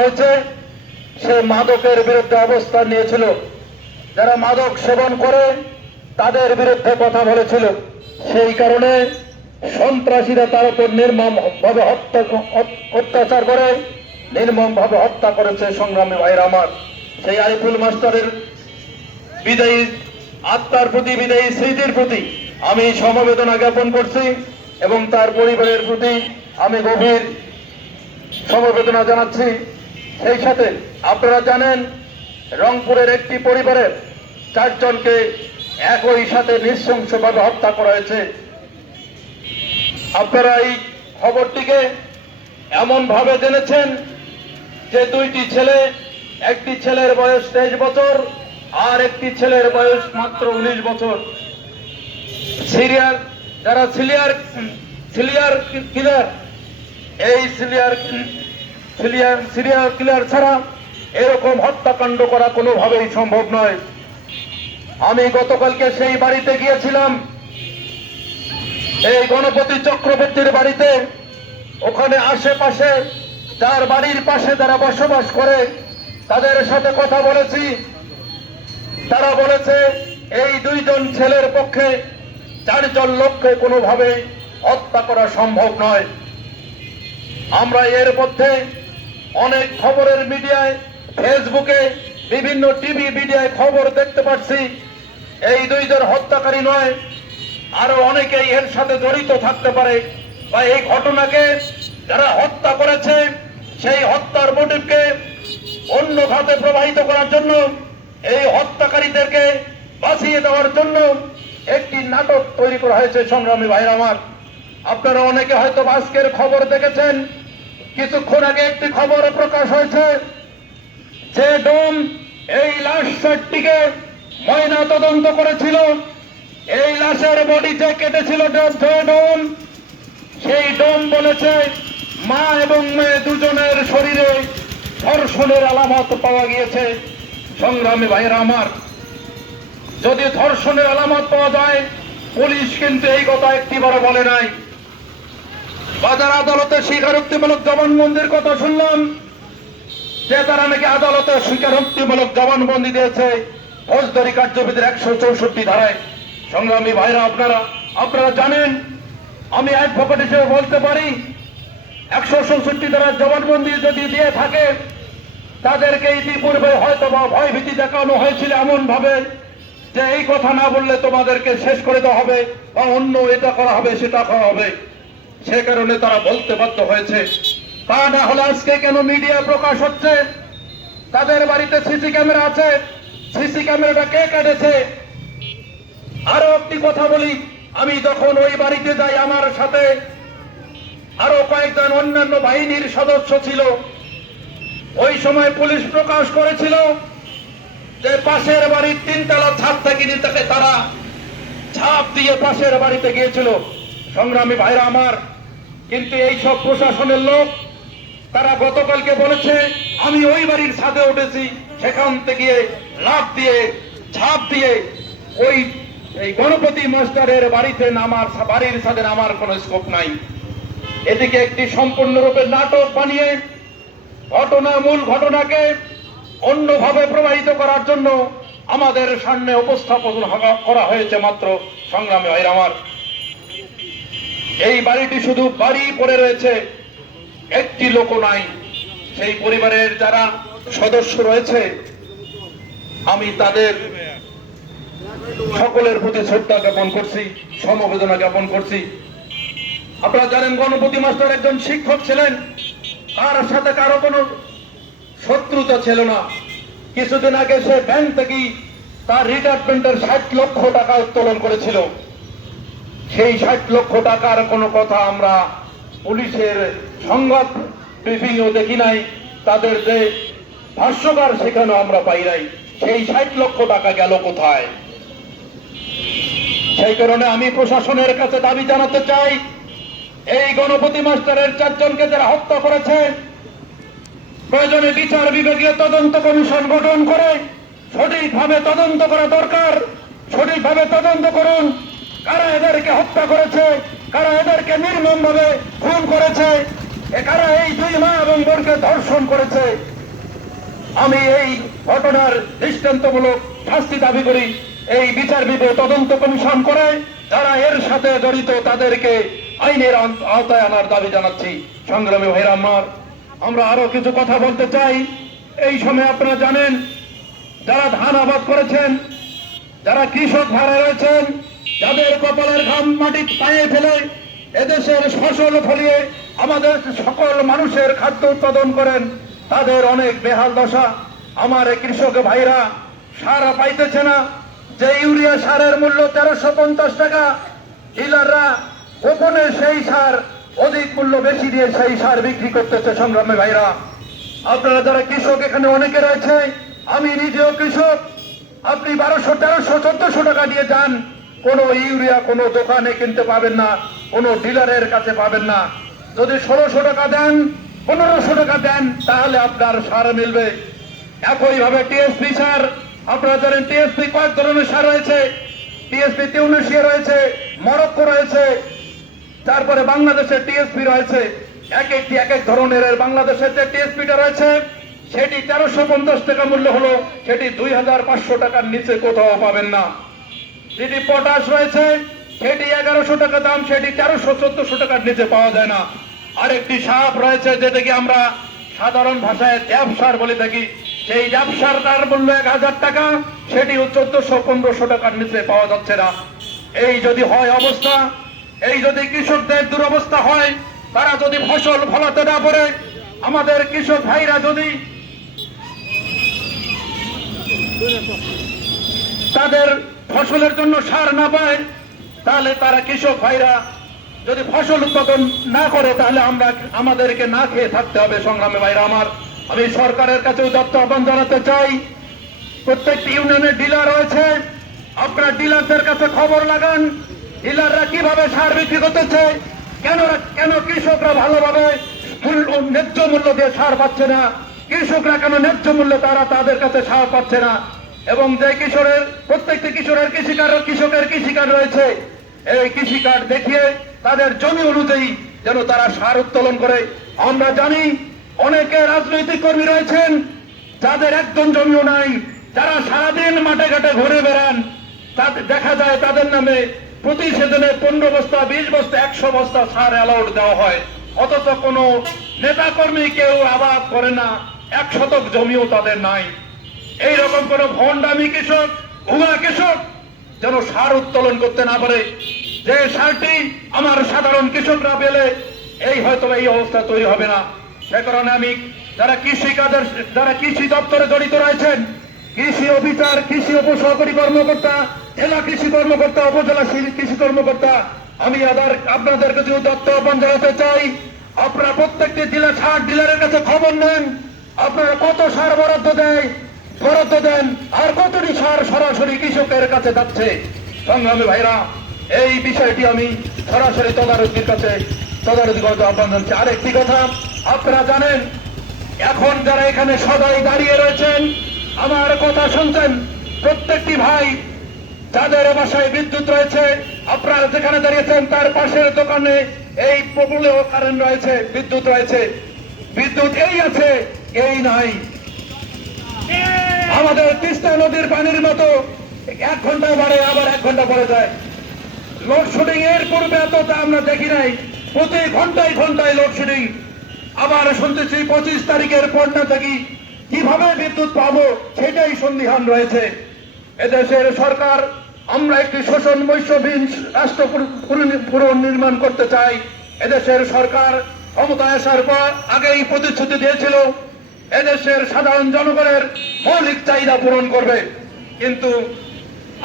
হয়েছে সে মাদকের বিরুদ্ধে অবস্থান নিয়েছিল। যারা মাদক সেবন করে তাদের বিরুদ্ধে কথা বলেছিল। সেই কারণে সন্ত্রাসীরা তার উপর নির্মমভাবে অত্যাচার করে নির্মমভাবে হত্যা করেছে। সংগ্রামী ভাইরা আমার, সেই আরিফুল মাস্টারের বিদায়ী আত্মার প্রতি, বিদায়ী স্মৃতির প্রতি আমি সমবেদনা জ্ঞাপন করছি এবং তার পরিবারের প্রতি আমি গভীর সমবেদনা জানাচ্ছি। সেই সাথে আপনারা জানেন রংপুরের একটি পরিবারের 4 জনকে একই সাথে নৃশংসভাবে হত্যা করা হয়েছে। আপনারা এই খবরটিকে এমন ভাবে জেনেছেন যে 2টি ছেলে, একটি ছেলের বয়স 23 বছর আর একটি ছেলের বয়স মাত্র 19 বছর। যারা সিরিয়াল কিলার, এই সিরিয়াল কিলার ছাড়া এরকম হত্যাকাণ্ড করা কোনোভাবেই সম্ভব নয়। আমি গতকালকে সেই বাড়িতে গিয়েছিলাম, এই গণপতি চক্রবর্তীর বাড়িতে। ওখানে আশেপাশে যার বাড়ির পাশে যারা বসবাস করে তাদের সাথে কথা বলেছি। তারা বলেছে এই 2 জন ছেলের পক্ষে 4 জন লোককে কোনোভাবে হত্যা করা সম্ভব নয়। আমরা এর মধ্যে অনেক খবরের মিডিয়ায়, ফেসবুকে, বিভিন্ন টিভি মিডিয়ায় খবর দেখতে পাচ্ছি এই 2 জন হত্যাকারী নয়, আরো অনেকেই এর সাথে জড়িত থাকতে পারে বা এই ঘটনাকে যারা হত্যা করেছে সেই হত্যার মোটিভকে অন্য খাতে প্রবাহিত করার জন্য, এই হত্যাকারীদেরকে বাঁচিয়ে দেওয়ার জন্য একটি নাটক তৈরি করা হয়েছে। সংগ্রামী ভাইরা আমার, আপনারা অনেকে হয়তো আজকের খবর দেখেছেন। কিছুক্ষণ আগে একটি খবর প্রকাশ হয়েছে যে ডোম এই লাশ 4টিকে ময়না তদন্ত করেছিল। এই লাশের বডি যে কেটেছিল ডোম, সেই ডোম বলেছে মা এবং মেয়ে দুজনের শরীরে ধর্ষণের আলামত পাওয়া গিয়েছে। সংগ্রামী ভাইরা আমার, যদি ধর্ষণের আলামত পাওয়া যায়, পুলিশ কিন্তু এই কথা একটিবারও বলে নাই। বাজার আদালতে স্বীকারোক্তিমূলক জবানবন্দির কথা শুনলাম যে তারা নাকি আদালতে স্বীকারোক্তিমূলক জবানবন্দি দিয়েছে ফৌজদারি কার্যবিধির 164 ধারায়। সংগ্রামী ভাইরা আপনারা জানেন, আমি অ্যাডভোকেট হিসেবে বলতে পারি 164 ধারার জবানবন্দি যদি দিয়ে থাকে তাদেরকে ইতিপূর্বে হয়তো বা ভয়ভীতি দেখানো হয়েছিল এমন ভাবে যে এই কথা না বললে তোমাদেরকে শেষ করে দেওয়া হবে বা অন্য এটা করা হবে সেটা করা হবে। সে কারণে তারা বলতে বাধ্য হয়েছে। তা না হলে আজকে কেন মিডিয়া প্রকাশ হচ্ছে তাদের বাড়িতে সিসি ক্যামেরা আছে? সিসি ক্যামেরাটা কে কেটেছে? আরো একটি কথা বলি, আমি যখন ওই বাড়িতে যাই আমার সাথে আরো কয়েকজন অন্যান্য বাহিনীর সদস্য ছিল। ওই সময় পুলিশ প্রকাশ করেছিল যে পাশের বাড়ির 3 তলা ছাদ থেকে নিতে তারা ঝাঁপ দিয়ে পাশের বাড়িতে গিয়েছিল। সংগ্রামী ভাইরা আমার, কিন্তু এই সব প্রশাসনের লোক তারা গতকালকে বলেছে আমি ওই বাড়ির ছাদে উঠেছি, সেখান থেকে লাফ দিয়ে ঝাঁপ দিয়ে ওই এই গণপতি মাস্টারের বাড়ির ছাদে নামার কোনো স্কোপ নাই। এদিকে একটি সম্পূর্ণরূপে নাটক বানিয়ে মূল ঘটনাকে অন্যভাবে প্রবাহিত করার জন্য আমাদের সামনে উপস্থাপন করা হয়েছে মাত্র। সংগ্রামী ভাইরা আমার, এই বাড়িটি শুধু বাড়ি পড়ে রয়েছে, একটি লোক নাই। সেই পরিবারের যারা সদস্য রয়েছে আমি তাদের সকলের প্রতি শ্রদ্ধা জ্ঞাপন করছি, সমবেদনা জ্ঞাপন করছি। আপনারা জানেন গণপতি মাস্টার একজন শিক্ষক ছিলেন, তার সাথে কারো কোনো শত্রুতা ছিল না। কিছুদিন আগে সে ব্যাংক থেকে তার রিটায়ারমেন্টের 60 লক্ষ টাকা উত্তোলন করেছিল। সেই 60 লক্ষ টাকার কোনো কথা আমরা পুলিশের সংবাদ ব্রিফিংও দেখি নাই, তাদের যে ভাষ্যকার সেখানেও আমরা পাই নাই। সেই 60 লক্ষ টাকা গেল কোথায়? সেই কারণে আমি প্রশাসনের কাছে দাবি জানাতে চাই, এই গণপতি মাস্টারের 4 জনকে যারা হত্যা করেছে প্রয়োজনে বিচার বিভাগীয় তদন্ত কমিশন গঠন করে সঠিকভাবে তদন্ত করা দরকার। সঠিকভাবে তদন্ত করুন, কারা এদেরকে হত্যা করেছে, কারা এদেরকে নির্মমভাবে খুন করেছে, এখানে এই দুই মা এবং বোনকে ধর্ষণ করেছে। আমি এই ঘটনার দৃষ্টান্তমূলক শাস্তি দাবি করি। এই বিচার বিভাগ তদন্ত কমিশন করে যারা এর সাথে জড়িত তাদেরকে আইনের আওতায় আনার দাবি জানাচ্ছি। সংগ্রামী ভাইরা আমার, আমরা আরো কিছু কথা বলতে চাই। এই সময় আপনারা জানেন, যারা ধান আবাদ করেছেন, যারা কৃষক ভাড়া রয়েছেন, যাদের কপালের ঘাম মাটি পায়ে ফেলে এদেশের ফসল ফলিয়ে আমাদের সকল মানুষের খাদ্য উৎপাদন করেন, তাদের অনেক বেহাল দশা। আমার এই কৃষক ভাইরা সার পাইতেছে না। যে ইউরিয়া সারের মূল্য 1350 টাকা, ডিলাররা গোপনে সেই সার অধিক মূল্য বেশি দিয়ে সেই সার বিক্রি করতেছে। সংগ্রামী ভাইরা, আপনারা যারা কৃষক এখানে অনেকে রয়েছে, আমি নিজেও কৃষক। আপনি 1200, 1300, 1400 টাকা দিয়ে যান, কোনো ইউরিয়া কোনো দোকানে কিনতে পাবেন না, কোনো ডিলারের কাছে পাবেন না। যদি 1600 টাকা দেন, 1500 টাকা দেন, তাহলে আপনার সার মিলবে। একইভাবে টিএসপি সার, আপনারা জানেন টিএসপি কয়েক ধরনের সার রয়েছে। টিএসপি তিউনিসিয়া রয়েছে, মরক্কো রয়েছে, তারপরে বাংলাদেশের টিএসপি রয়েছে। এক একটি এক এক ধরনের। বাংলাদেশের যে টিএসপিটা রয়েছে সেটি 1350 টাকা মূল্য হলো, সেটি 2500 টাকার নিচে কোথাও পাবেন না। যেটি পটাশ রয়েছে সেটি 1100 টাকা দাম, সেটি 1300-1400 টাকার নিচে পাওয়া যায় না। আরেকটি সার রয়েছে যেটাকে আমরা সাধারণ ভাষায় জ্যাব সার বলে থাকি, সেই জ্যাব সারটার মূল্য 1000 টাকা, সেটিও 1400-1500 টাকার নিচে পাওয়া যাচ্ছে না। এই যদি হয় অবস্থা, এই যদি কৃষকদের দুরবস্থা হয়, তারা যদি ফসল ফলাতে না পারে, আমাদের কৃষক ভাইরা যদি তাদের ফসলের জন্য সার না পায়, তাহলে তারা কৃষক ভাইরা যদি ফসল উৎপাদন না করে, তাহলে আমাদেরকে না খেয়ে থাকতে হবে। সংগ্রামী ভাইরা আমার, আমি সরকারের কাছে উদাত্ত আহ্বান জানাতে চাই, প্রত্যেকটি ইউনিয়নের ডিলার রয়েছে, আপনারা ডিলারদের কাছে খবর লাগান, ডিলাররা কিভাবে সার বিক্রি করতেছে, কেন কৃষকরা ভালোভাবে ন্যায্য মূল্য দিয়ে সার পাচ্ছে না, কৃষকরা কেন ন্যায্য মূল্যে তাদের কাছে সার পাচ্ছে না। এবং যে প্রত্যেকটি কৃষকের কৃষিকার্ড রয়েছে, এই কৃষিকার্ড দেখিয়ে তাদের জমি অনুযায়ী যেন তারা সার উত্তোলন করে। আমরা জানি অনেকে রাজনৈতিক কর্মী রয়েছেন যাদের একজন জমিও নাই, যারা সারাদিন মাঠে ঘাটে ঘুরে বেড়ান, দেখা যায় তাদের নামে প্রতি সিজনে 15 বস্তা, 20 বস্তা, 100 বস্তা সার অ্যালাউড দেওয়া হয়, অথচ কোনো নেতা কর্মী কেউ আবাদ করে না, 1 শতক জমিও তাদের নাই। এইরকম কোন ভণ্ডামি কৃষক, ভুয়া কৃষক যেন সার উত্তোলন করতে না পারে। যে সারটি আমার সাধারণ কৃষকরা পেলে হয়তো এই অবস্থা তৈরি হবে না। সে কারণে আমি যারা কৃষি দপ্তরে জড়িত রয়েছেন, কৃষি অফিসার, কৃষি উপসহকারী কর্মকর্তা, জেলা কৃষি কর্মকর্তা, উপজেলা কৃষি কর্মকর্তা, আমি আপনাদের কাছে উদাত্ত আহ্বান জানাতে চাই, আপনারা প্রত্যেকটি জেলা সার ডিলারের কাছে খবর নেন, আপনারা কত সার বরাদ্দ দেন আর কতটি সার সরাসরি কৃষকের কাছে যাচ্ছে। সংগ্রামী ভাইরা, এই বিষয়টি আমি সরাসরি তদারকির কাছে করতে আহ্বান জানাচ্ছি। আরেকটি কথা, আপনারা জানেন এখন যারা এখানে সদাই দাঁড়িয়ে রয়েছেন, আমার কথা শুনছেন, প্রত্যেকটি ভাই যাদের বাসায় বিদ্যুৎ রয়েছে, আপনারা যেখানে দাঁড়িয়েছেন তার পাশের দোকানে এই প্রবলেও কারেন্ট রয়েছে, বিদ্যুৎ রয়েছে। বিদ্যুৎ এই আছে, এই নাই। আমাদের তিস্তা নদীর পানির মতো 1 ঘন্টায় বাড়ে, আবার 1 ঘন্টা পরে যায়। লোডশেডিং এর পূর্বে এতটা আমরা দেখি নাই, প্রতি ঘন্টায় লোডশেডিং। আবার শুনতেছি 25 তারিখের পর না থাকি কিভাবে বিদ্যুৎ পাবো সেটাই সন্দিহান রয়েছে। এদেশের সরকার, আমরা একটি শোষণ বৈষম্যহীন রাষ্ট্র পুনর্নির্মাণ করতে চাই। এদেশের সরকার ক্ষমতায় আসার পর আগেই প্রতিশ্রুতি দিয়েছিল এদেশের সাধারণ জনগণের মৌলিক চাহিদা পূরণ করবে, কিন্তু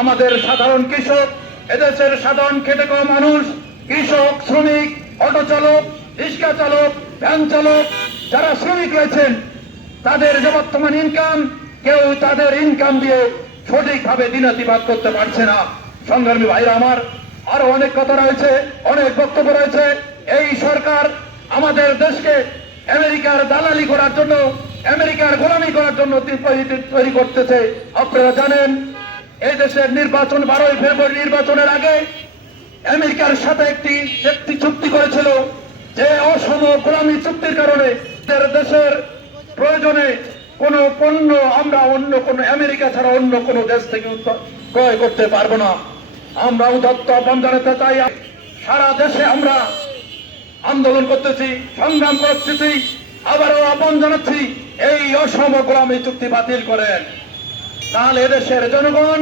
আমাদের সাধারণ কৃষক, এদেশের সাধারণ খেটে খাওয়া মানুষ, কৃষক, শ্রমিক, অটো চালক, রিক্সা চালক, ভ্যান চালক, যারা শ্রমিক রয়েছেন, তাদের যে বর্তমান ইনকাম, কেউ তাদের ইনকাম দিয়ে সঠিকভাবে দিনাতিপাত করতে পারছে না। সংগ্রামী ভাইরা আমার, আরো অনেক কথা রয়েছে, অনেক বক্তব্য রয়েছে। এই সরকার আমাদের দেশকে আমেরিকার দালালি করার জন্য, আমেরিকার গোলামি করার জন্য তৈরি করতেছে। আপনারা জানেন এই দেশের নির্বাচন 12 ফেব্রুয়ারি নির্বাচনের আগে আমেরিকার সাথে একটি চুক্তি করেছিল যে অসম গোলামী চুক্তির কারণে দেশের প্রয়োজনে কোন পণ্য আমরা অন্য কোন আমেরিকা ছাড়া অন্য কোন দেশ থেকে ক্রয় করতে পারবো না। আমরা উদাত্ত আহ্বান জানাতে চাই, সারা দেশে আমরা আন্দোলন করতেছি, সংগ্রাম করতেছি, আবারও আহ্বান জানাচ্ছি এই অসম গোলামী চুক্তি বাতিল করেন, তাহলে এদেশের জনগণ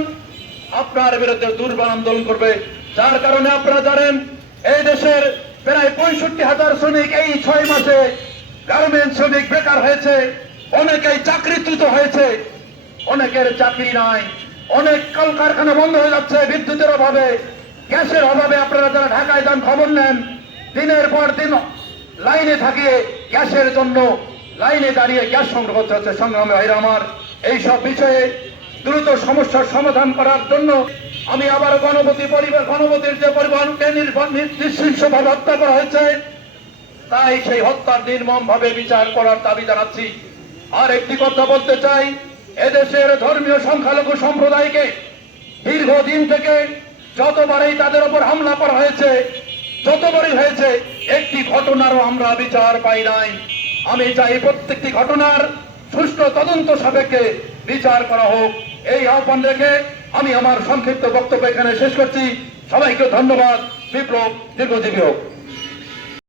আপনার বিরুদ্ধে দুর্বার আন্দোলন করবে। যার কারণে আপনারা জানেন এই দেশের প্রায় 65,000 শ্রমিক এই 6 মাসে গার্মেন্টস শ্রমিক বেকার হয়েছে, অনেকেই চাকরিচ্যুত হয়েছে, অনেকের চাকরি নাই, অনেক কলকারখানা বন্ধ হয়ে যাচ্ছে বিদ্যুতের অভাবে, গ্যাসের অভাবে। আপনারা যারা ঢাকায় যান খবর নেন, দিনের পর দিন লাইনে থাকিয়ে গ্যাসের জন্য লাইনে দাঁড়িয়ে গ্যাস সংগ্রহ করতে হচ্ছে। সংগ্রামে ভাইরা আমার, এইসব বিষয়ে দ্রুত সমস্যার সমাধান করার জন্য আমি আবার গণপতির যে পরিবহনকে নৃশংসভাবে হত্যা করা হয়েছে, তাই সেই হত্যার নির্মম ভাবে বিচার করার দাবি জানাচ্ছি। আর একটি কথা বলতে চাই, এদেশের ধর্মীয় সংখ্যালঘু সম্প্রদায়কে দীর্ঘদিন থেকে যতবারই তাদের উপর হামলা করা হয়েছে, যতবারই হয়েছে, একটি ঘটনারও আমরা বিচার পাই নাই। আমি চাই প্রত্যেকটি ঘটনার সুষ্ঠু তদন্ত সাপেক্ষে বিচার করা হোক। এই আহ্বান রেখে আমি আমার সংক্ষিপ্ত বক্তব্য এখানে শেষ করছি। সবাইকে ধন্যবাদ। বিপ্লব দীর্ঘজীবী হোক।